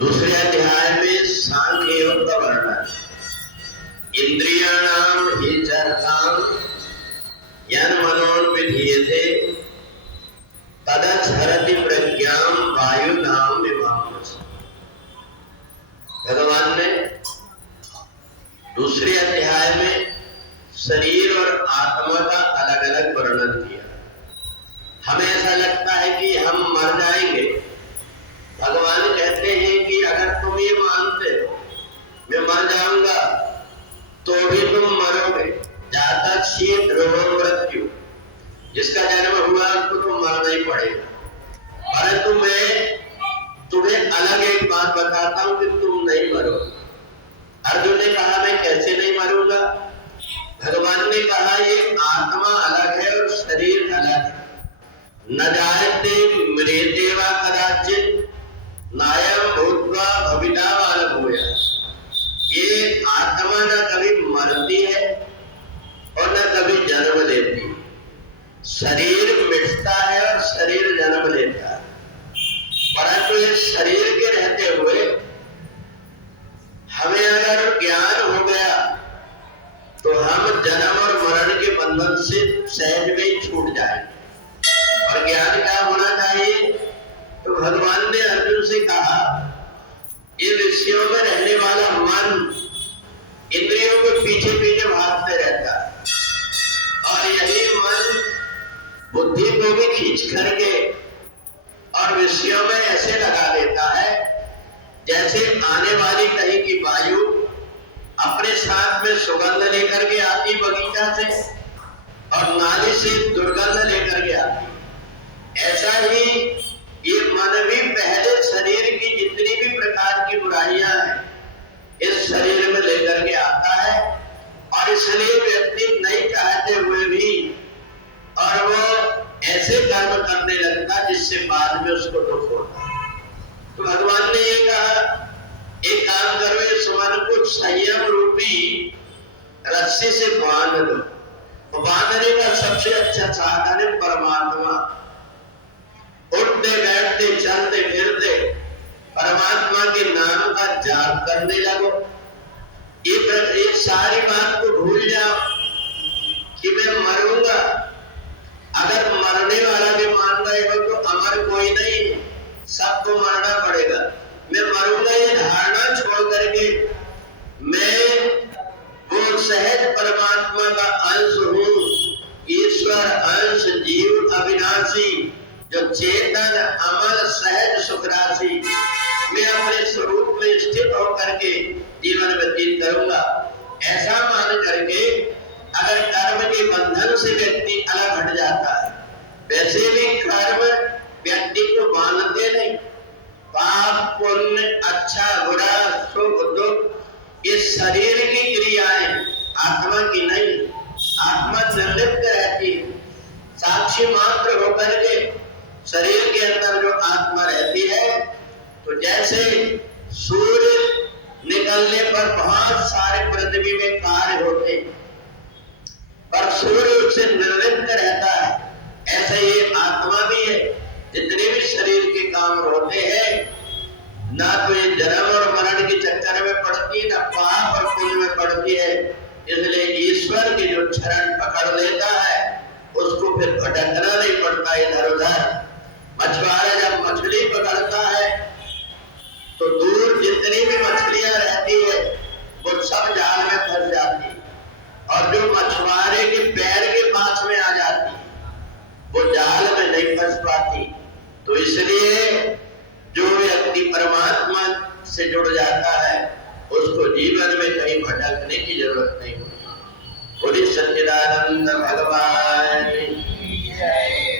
दूसरे अध्याय में सांख्य योग का वर्णन। इंद्रियाणाम हि चरताम यन मनोन्विधीयते तदक्षरति प्रज्ञाम वायुनाम विभावसि। भगवान ने दूसरे अध्याय में शरीर और आत्मा का अलग अलग वर्णन किया। हमें ऐसा लगता है कि हम मर जाएंगे। भगवान कहते हैं कि अगर तुम ये मानते हो मैं मर जाऊंगा तो भी तुम मरोगे। जाता शीत ध्रुव मृत्यु, जिसका जन्म हुआ तो तुम मरना ही पड़ेगा। परंतु मैं तुम्हें अलग एक बात बताता हूं कि तुम नहीं मरोगे। अर्जुन ने कहा मैं कैसे नहीं मरूंगा? भगवान ने कहा ये आत्मा अलग है और शरीर अलग है। न जायते मृते वा कदाचित नायम भूत्वा भविता वा न भूयात्। ये आत्मा न कभी मरती है और न कभी जन्म लेती है। शरीर मिटता है और शरीर जन्म लेता है, परंतु ये शरीर के रहते हुए हमें अगर ज्ञान हो गया तो हम जन्म और मरण के बंधन से सहज में ही छूट जाएंगे। और ज्ञान क्या होना चाहिए? तो भगवान ने अर्जुन से कहा इन विषयों में रहने वाला मन इंद्रियों के पीछे पीछे भागते रहता है और यही मन बुद्धि को भी खींच करके और विषयों में ऐसे लगा देता है जैसे आने वाली कहीं की वायु अपने साथ में सुगंध लेकर के आती बगीचा से और नाली से दुर्गंध लेकर के आती। ऐसा ही ये मन भी पहले शरीर की जितनी भी प्रकार की बुराइयां हैं इस शरीर में लेकर के आता है और इसलिए व्यक्ति नहीं चाहते हुए भी और वो ऐसे कर्म करने लगता जिससे बाद में उसको दुख होता। तो भगवान ने ये कहा एक काम करो, इस मन को संयम रूपी रस्सी से बांध दो। बांधने का सबसे अच्छा साधन है परमात्मा। उठते बैठते चलते फिरते परमात्मा के नाम का जाप करने लगो। ये सारी बात को भूल जाओ कि मैं मरूंगा। अगर मरने वाला भी मान रहे हो तो अमर कोई नहीं, सबको मरना पड़ेगा। मैं मरूंगा ये धारणा छोड़ करके मैं वो सहज परमात्मा का अंश हूँ, ईश्वर अंश जीव अविनाशी जो चेतन अमल सहज सुख राशि, मैं अपने स्वरूप में स्थित होकर के जीवन व्यतीत करूंगा। ऐसा मान करके अगर कर्म के बंधन से व्यक्ति अलग हट जाता है, वैसे भी कर्म व्यक्ति को बांधते नहीं। पाप पुण्य अच्छा बुरा सुख दुख ये शरीर की क्रियाएं, आत्मा की नहीं। आत्मा निर्लिप्त रहती है, साक्षी मात्र होकर के शरीर के अंदर जो आत्मा रहती है। तो जैसे सूर्य निकलने पर बहुत सारे पृथ्वी में कार्य होते पर सूर्य उससे निर्लिप्त रहता है, ऐसे ये आत्मा भी है। जितने भी शरीर के काम होते हैं ना तो ये जन्म और मरण के चक्कर में पड़ती है, ना पाप और पुण्य में पड़ती है। इसलिए ईश्वर की जो चरण पकड़ लेता है उसको फिर भटकना नहीं पड़ता इधर उधर। मछुआरा जब मछली पकड़ता है तो दूर जितनी भी मछलियां रहती है वो सब जाल में फंस जाती है और जो मछुआरे के पैर के पास में आ जाती वो जाल में नहीं फंस पाती। तो इसलिए जो व्यक्ति परमात्मा से जुड़ जाता है उसको जीवन में कहीं भटकने की जरूरत नहीं होती। बोलिए सच्चिदानंद भगवान की जय।